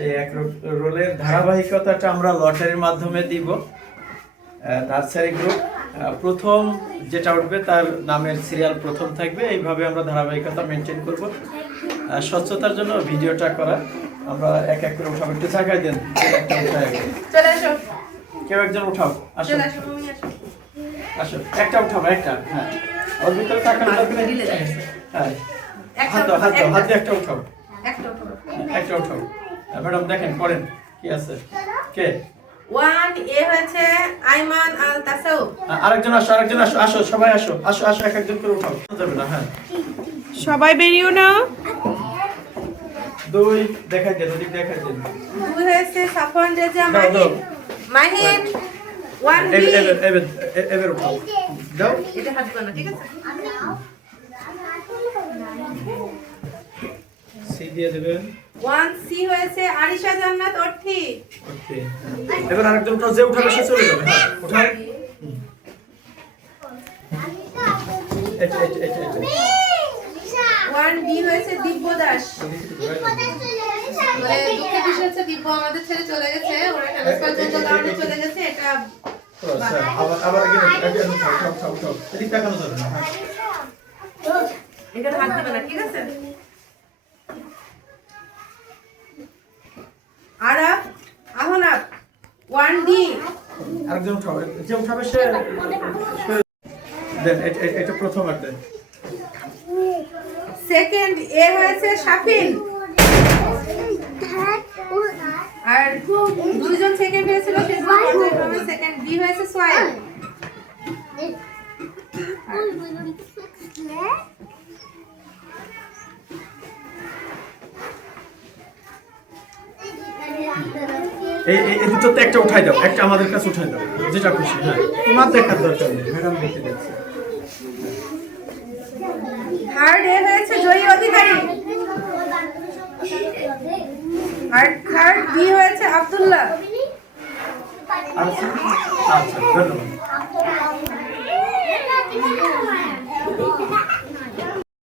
সেই এক রোলের ধারাবাহিকতাটা আমরা লটারির মাধ্যমে দিব। নার্সারি গ্রুপ প্রথম যেটা উঠবে তার নামের সিরিয়াল প্রথম থাকবে। এইভাবে আমরা ধারাবাহিকতা মেনটেন করব। স্বচ্ছতার জন্য ভিডিওটা করা, আমরা এক এক করে উঠাবো। একটু জায়গায় দেন, একটা উঠায় চলে আসো, কেউ একজন উঠাও। আসো চলে আসো, তুমি আসো। আসো, একটা উঠাবো, একটা। হ্যাঁ, ওর ভিতরে তাকানো দরকার নেই। হ্যাঁ, হাত দাও, হাত দিয়ে একটা উঠাও, একটা উঠাও। একটা উঠাও। ম্যাডাম দেখেন, পড়েন কি আছে। কে? 1 এ হয়েছে আইমান আল তাসাউফ। আরেকজন আসো, আরেকজন আসো, আসো সবাই আসো, আসো আসো, এক একজন করে উঠাও। যাবে না। হ্যাঁ, সবাই বেরিও না। 2 দেখাই দেন, ওদিক দেখাই দেন। 2 হয়েছে সাফওয়ান রেজা দাও, দাও। মাহিন। 1 বি। এবার উঠাও, দাও। এটা হাত বানা, ঠিক আছে? সি দিয়ে দেবেন। 1 সি হয়েছে আরিশা জান্নাত অর্থি। ওকে, এবার আরেকজন উঠাও, যে উঠাবে সে চলে যাবে। হ্যাঁ, উঠাও। এটা 1 বি হয়েছে দিব্য দাস। মানে দুঃখের বিষয় হচ্ছে দিব্য আমাদের ছেড়ে চলে গেছে, ওরা ট্রান্সফার জন্য কারণে চলে গেছে। এটা আবার আগে উঠাও। এদিক তাকানো যাবে না। হ্যাঁ, এটা হাত দিবে না, ঠিক আছে? আরাফ আহনাফ 1 ডি। আরেকজন উঠাও, যে উঠাবে সে দেন। এটা প্রথম আর দেন। সেকেন্ড এ হয়েছে শাফিন। আর দুইজন সেকেন্ড হয়েছিল, সেজন্য সেকেন্ড বি হয়েছে সোহেল। এই দুটোতে একটা উঠাই দাও, একটা আমাদের কাছে উঠাই দাও, যেটা খুশি। হ্যাঁ, তোমার দেখার দরকার নেই, ম্যাডাম দেখতে যাচ্ছে। থার্ড এ হয়েছে জয়ী অধিকারী। আর থার্ড বি হয়েছে আব্দুল্লাহ। আচ্ছা, ধন্যবাদ।